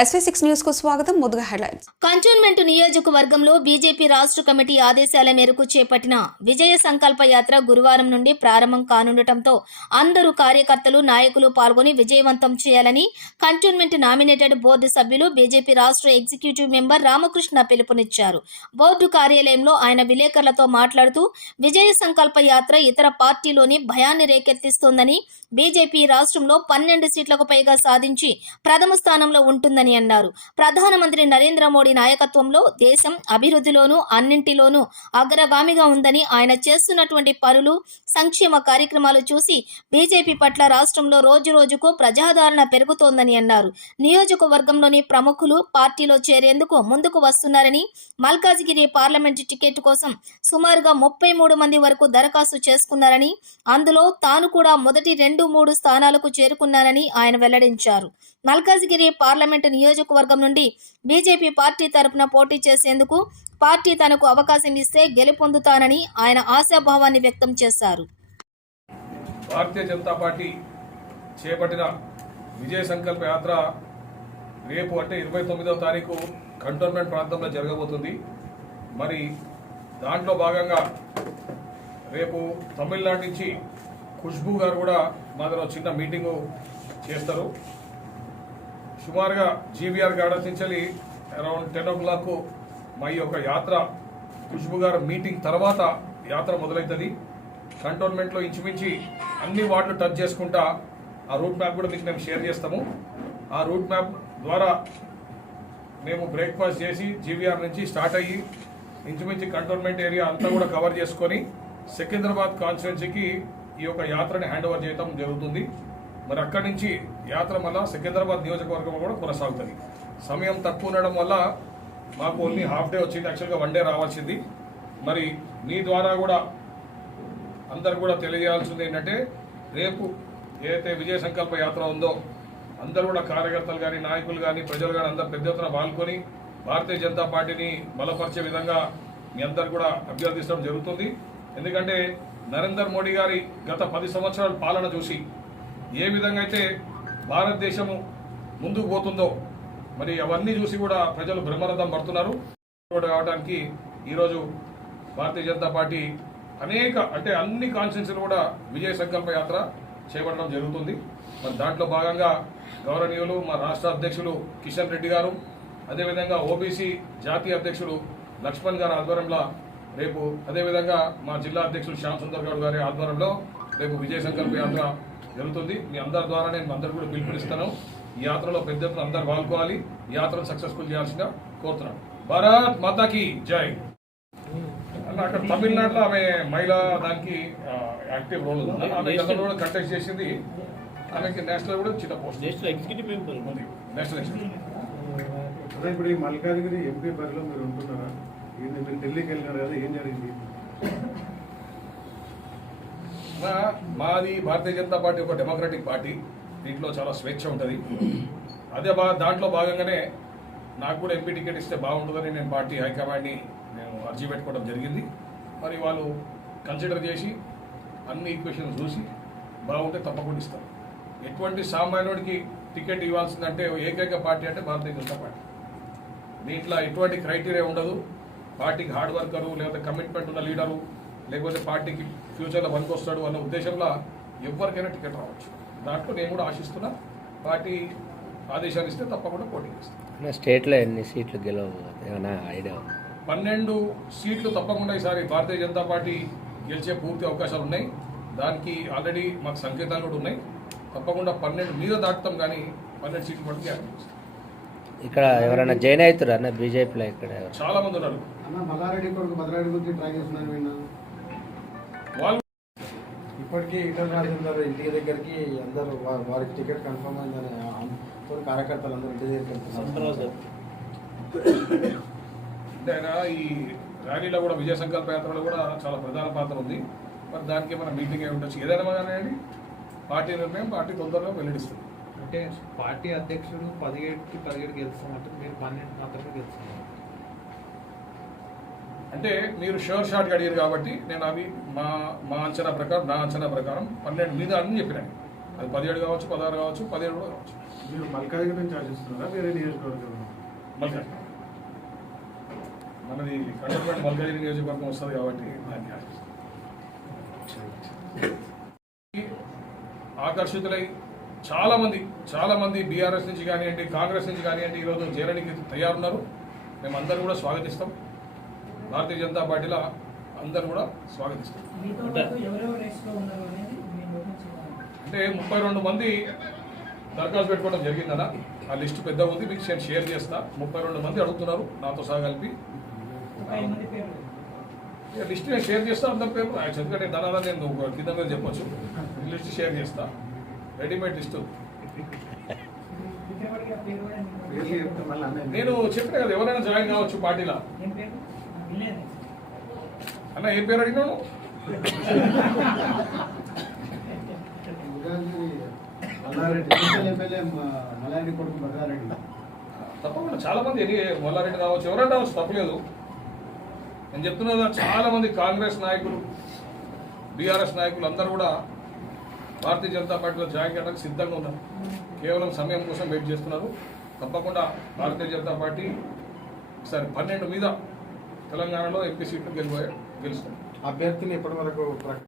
SV6 news కు స్వాగతం. ముందుగా హెడ్లైన్స్. కంటోన్మెంట్ నియోజకవర్గంలో బీజేపీ రాష్ట్ర కమిటీ ఆదేశాల మేరకు చేపట్టిన విజయ సంకల్ప యాత్ర గురువారం నుండి ప్రారంభం కానుండటంతో అందరూ కార్యకర్తలు నాయకులు పాల్గొని విజయవంతం చేయాలని కంటోన్మెంట్ నామినేటెడ్ బోర్డు సభ్యులు బీజేపీ రాష్ట్ర ఎగ్జిక్యూటివ్ మెంబర్ రామకృష్ణ పిలుపునిచ్చారు. బోర్డు కార్యాలయంలో ఆయన విలేకరులతో మాట్లాడుతూ విజయ సంకల్ప యాత్ర ఇతర పార్టీలోని భయాన్ని రేకెత్తిస్తోందని, బీజేపీ రాష్ట్రంలో 12 సీట్లకు పైగా సాధించి ప్రథమ స్థానంలో ఉంటుందని అన్నారు. ప్రధానమంత్రి నరేంద్ర మోడీ నాయకత్వంలో దేశం అభివృద్ధిలోనూ అన్నింటిలోనూ అగ్రగామిగా ఉందని, ఆయన చేస్తున్నటువంటి పనులు, సంక్షేమ కార్యక్రమాలు చూసి బీజేపీ పట్ల రాష్ట్రంలో రోజురోజుకు ప్రజాదరణ పెరుగుతోందని అన్నారు. నియోజకవర్గంలోని ప్రముఖులు పార్టీలో చేరేందుకు ముందుకు వస్తున్నారని, మల్కాజిగిరి పార్లమెంటు టికెట్ కోసం సుమారుగా 33 మంది వరకు దరఖాస్తు చేసుకున్నారని, అందులో తాను కూడా మొదటి 2-3 స్థానాలకు చేరుకున్నానని ఆయన వెల్లడించారు. మల్కాజిగిరి పార్లమెంటు నియోజకవర్గం నుండి బీజేపీ పార్టీ తరపున పోటీ చేసేందుకు పార్టీ తనకు అవకాశం ఇస్తే గెలుపొందుతానని ఆయన ఆశాభావాన్ని వ్యక్తం చేశారు. భారతీయ జనతా పార్టీ చేపట్టిన విజయ సంకల్ప యాత్ర రేపు అంటే 29వ తారీఖు కంటోన్మెంట్ ప్రాంతంలో జరగబోతుంది. మరి దాంట్లో భాగంగా రేపు తమిళనాడు నుంచి ఖుష్బూ గారు కూడా మా దగ్గర చిన్న మీటింగు చేస్తారు. సుమారుగా జీవీఆర్ గార్డెన్స్ నుంచి అరౌండ్ 10 o'clock మా ఈ యొక్క యాత్ర ఖుష్బూ గారు మీటింగ్ తర్వాత యాత్ర మొదలవుతుంది. కంటోన్మెంట్లో ఇంచుమించి అన్ని వార్డులు టచ్ చేసుకుంటా ఆ రూట్ మ్యాప్ కూడా మీకు మేము షేర్ చేస్తాము. ఆ రూట్ మ్యాప్ ద్వారా మేము బ్రేక్ఫాస్ట్ చేసి జీవీఆర్ నుంచి స్టార్ట్ అయ్యి ఇంచుమించి కంటోన్మెంట్ ఏరియా అంతా కూడా కవర్ చేసుకొని సికింద్రాబాద్ కాన్స్టిట్యున్సీకి ఈ యొక్క యాత్రని హ్యాండ్ ఓవర్ చేయడం జరుగుతుంది. మరి అక్కడి నుంచి యాత్ర మళ్ళా సికింద్రాబాద్ నియోజకవర్గం కూడా కొనసాగుతుంది. సమయం తక్కువ ఉండడం వల్ల మాకు ఓన్లీ హాఫ్ డే వచ్చింది. యాక్చువల్గా 1 day రావాల్సింది. మరి మీ ద్వారా కూడా అందరు కూడా తెలియజేయాల్సింది ఏంటంటే, రేపు ఏదైతే విజయ సంకల్ప యాత్ర ఉందో అందరూ కూడా కార్యకర్తలు కానీ, నాయకులు కానీ, ప్రజలు కానీ అందరు పెద్ద ఎత్తున పాల్గొని భారతీయ జనతా పార్టీని బలపరిచే విధంగా మీ అందరు కూడా అభ్యర్థించడం జరుగుతుంది. ఎందుకంటే నరేంద్ర మోడీ గారి గత 10 సంవత్సరాల పాలన చూసి ఏ విధంగా అయితే భారతదేశము ముందుకు పోతుందో మరి అవన్నీ చూసి కూడా ప్రజలు బ్రహ్మరథం పడుతున్నారు. కావడానికి ఈరోజు భారతీయ జనతా పార్టీ అన్ని కాన్స్టిట్యున్సీలు కూడా విజయ సంకల్ప యాత్ర చేపట్టడం జరుగుతుంది. మరి దాంట్లో భాగంగా గౌరవనీయులు మా రాష్ట్ర అధ్యక్షులు కిషన్ రెడ్డి గారు, అదేవిధంగా ఓబీసీ జాతీయ అధ్యక్షులు లక్ష్మణ్ గారి ఆధ్వర్యంలో రేపు, అదేవిధంగా మా జిల్లా అధ్యక్షులు శ్యామ్ సుందర్ గౌడ్ గారి ఆధ్వర్యంలో రేపు విజయ సంకల్ప యాత్ర జరుగుతుంది. మీ అందరి ద్వారా నేను అందరు కూడా పిలుపునిస్తాను. ఈ యాత్రలో పెద్ద ఎత్తున అందరు పాల్గొనాలి. ఈ యాత్రను సక్సెస్ఫుల్ చేయాల్సిందిగా కోరుతున్నాను. భారత్ మాతాకి జై. అక్కడ తమిళనాడులో ఆమె మహిళా దానికి యాక్టివ్ రోల్ ఉంది. ఆమె గతంలో కూడా కంటెస్ట్ చేసింది. ఆమెకి నేషనల్ కూడా చిన్న పోస్ట్ నేషనల్ ఎగ్జిక్యూటివ్ ఉంది. ఇప్పుడు ఈ మల్కాజిగిరి ఎంపీ పరిలో మీరు ఉంటున్నారా? మీరు ఢిల్లీకి వెళ్ళినారు కదా, ఏం జరిగింది? మాది భారతీయ జనతా పార్టీ ఒక డెమోక్రటిక్ పార్టీ. దీంట్లో చాలా స్వేచ్ఛ ఉంటుంది. దాంట్లో భాగంగానే నాకు కూడా ఎంపీ టికెట్ ఇస్తే బాగుంటుందని నేను పార్టీ హైకమాండ్ని నేను అర్జీ పెట్టుకోవడం జరిగింది. మరి వాళ్ళు కన్సిడర్ చేసి అన్ని ఈక్వేషన్స్ చూసి బాగుంటే తప్పకుండా ఇస్తారు. ఎటువంటి సామాన్యుడికి టికెట్ ఇవ్వాల్సిందంటే ఏకైక పార్టీ అంటే భారతీయ జనతా పార్టీ. దీంట్లో ఎటువంటి క్రైటీరియా ఉండదు. పార్టీకి హార్డ్ వర్కరు, లేకపోతే కమిట్మెంట్ ఉన్న లీడరు, లేకపోతే పార్టీకి ఫ్యూచర్లో పనికొస్తాడు అన్న ఉద్దేశంలో ఎవరికైనా టికెట్ రావచ్చు. దాంట్లో నేను కూడా ఆశిస్తున్నా. పార్టీ ఆదేశాలు ఇస్తే తప్పకుండా పోటీ చేస్తాను. స్టేట్లో ఎన్ని సీట్లు గెలవనా ఐడియా? 12 సీట్లు తప్పకుండా ఈసారి భారతీయ జనతా పార్టీ గెలిచే పూర్తి అవకాశాలు ఉన్నాయి. దానికి ఆల్రెడీ మాకు సంకేతాలు కూడా ఉన్నాయి. తప్పకుండా 12 మీద దాటుతాం, కానీ 12 సీట్లు పడితే గ్యారెంటీ చేస్తాం. ఇక్కడ ఎవరైనా జాయిన్ అవుతారు అన్న బీజేపీలో? ఇక్కడ చాలా మంది ఉన్నారు. వాళ్ళు ఇప్పటికీ ఈటల రాజేందర్ ఇంటి దగ్గరికి అందరూ వారికి టికెట్ కన్ఫర్మ్ అయిందని కార్యకర్తలు అందరూ ఇంటి దగ్గరికి అంటే ఆయన ఈ ర్యాలీలో కూడా విజయ సంకల్ప యాత్రలో కూడా చాలా ప్రధాన పాత్ర ఉంది. మరి దానికి మన మీటింగ్ అయి ఉండొచ్చు. ఏదైనా కానీ పార్టీ నిర్ణయం పార్టీ తొందరగా వెల్లడిస్తుంది. అంటే పార్టీ అధ్యక్షుడు 17కి 17 గెలుస్తామంటే మీరు 12 మాత్రమే గెలుస్తున్నారు. అంటే మీరు షోర్ షాట్గా అడిగారు కాబట్టి నేను అవి మా అంచనా ప్రకారం, నా అంచనా ప్రకారం 12 మీద అని చెప్పినాను. అది 17 కావచ్చు, 16 కావచ్చు, 17 కూడా కావచ్చు. మీరు మల్కాజ్గిరి నుంచి ఆశిస్తున్నారా వేరే నియోజకవర్గం? మల్కాజ్గిరి. మనది కంటోన్మెంట్ మల్కాజ్గిరి నియోజకవర్గం వస్తుంది కాబట్టి దాన్ని ఆశిస్తాం. ఆకర్షితులై చాలా మంది బీఆర్ఎస్ నుంచి కానివ్వండి, కాంగ్రెస్ నుంచి కానివ్వండి, ఈరోజు చేరడానికి తయారున్నారు. మేమందరూ కూడా స్వాగతిస్తాం. భారతీయ జనతా పార్టీలో అందరూ కూడా స్వాగతిస్తాం. అంటే 32 మంది దరఖాస్తు పెట్టుకోవడం జరిగిందనా, ఆ లిస్టు పెద్ద ఉంది, మీకు నేను షేర్ చేస్తా. 32 మంది అడుగుతున్నారు నాతో సహా కలిపి. లిస్ట్ నేను షేర్ చేస్తా, అందరి పేరు ఎందుకంటే దాని నేను కింద మీద చెప్పొచ్చు. లిస్ట్ షేర్ చేస్తా, రెడీమేడ్ లిస్టు. నేను చెప్పిన కదా ఎవరైనా జాయిన్ కావచ్చు పార్టీలో. అన్న ఏం పేరు అడిగినాను? తప్పకుండా చాలా మంది మల్లారెడ్డి రావచ్చు, ఎవరైనా రావచ్చు, తప్పలేదు. నేను చెప్తున్నా కదా, చాలా మంది కాంగ్రెస్ నాయకులు, బీఆర్ఎస్ నాయకులు అందరూ కూడా భారతీయ జనతా పార్టీలో జాయిన్ చేయడానికి సిద్ధంగా ఉన్నారు. కేవలం సమయం కోసం వెయిట్ చేస్తున్నారు. తప్పకుండా భారతీయ జనతా పార్టీ ఈసారి 12 మీద తెలంగాణలో ఎంపీ సీట్లు గెలుస్తాం. అభ్యర్థిని ఎప్పటి వరకు